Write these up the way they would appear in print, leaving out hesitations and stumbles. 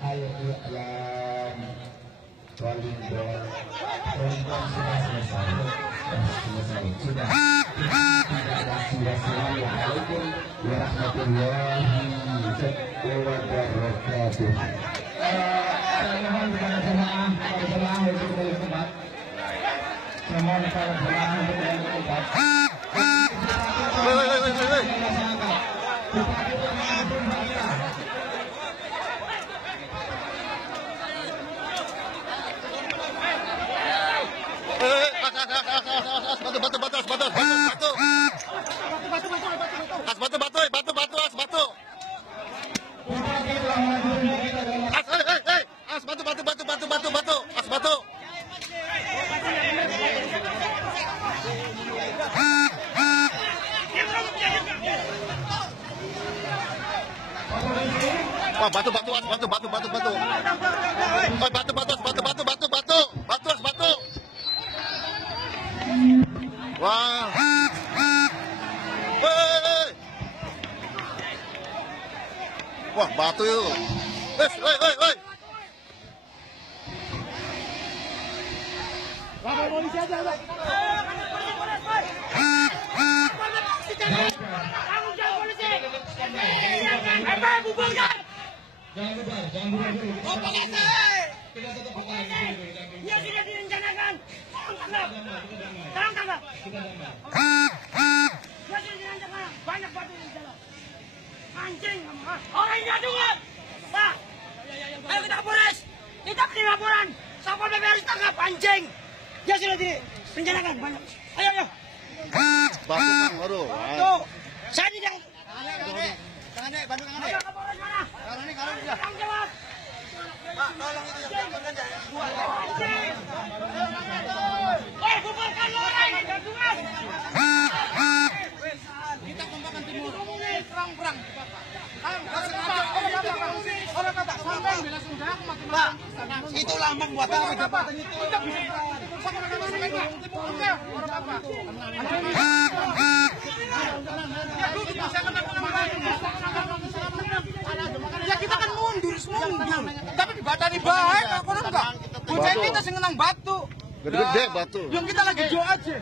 Al-I'lam Volleyball sudah selesai. Sudah tidak ada Assalamualaikum warahmatullahi wabarakatuh. Saya mohon kepada jemaah untuk kembali ke tempat. Saya mohon kepada jemaah untuk kembali ke tempat. Wah, batu. Wah. Wah, batu itu. Woi. Lapor polisi aja, Pak. Tanggung jawab polisi. Apa bubarkan? Jangan bubar dulu. Oh, polisi. Kita tetap bertahan dulu. Dia sudah direncanakan. Tangkap. Dia sudah direncanakan. Banyak batu di jalan. Anjing, orang ini dengar. Pak, ayo kita ke Polres. Kita beri laporan. Satpol PP harus tangkap anjing. Dia sudah direncanakan banyak. Ayo. Batu kan, waduh. Tuh, saya tidak. Tangannya, bantu tangannya. Ada Kapolres mana? Kalau sudah. Tanggung jawab. Pak, tolong itu yang diamankan ya. Anjing. Bubarkan orang ini gabungan. Kita kembangkan timur. Perang. Pak, itu lambang buat apa jabatan itu? Ya kita kan mundur. Tapi dibatani baik, kok enggak? Bocah kita seneng batu. Gede-gede batu. Yang kita lagi jo aja.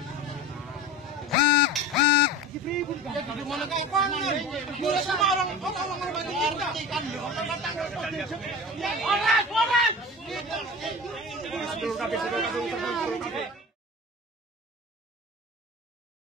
Ya gimana kau panggil? Mulai sama orang batu kita. Polres.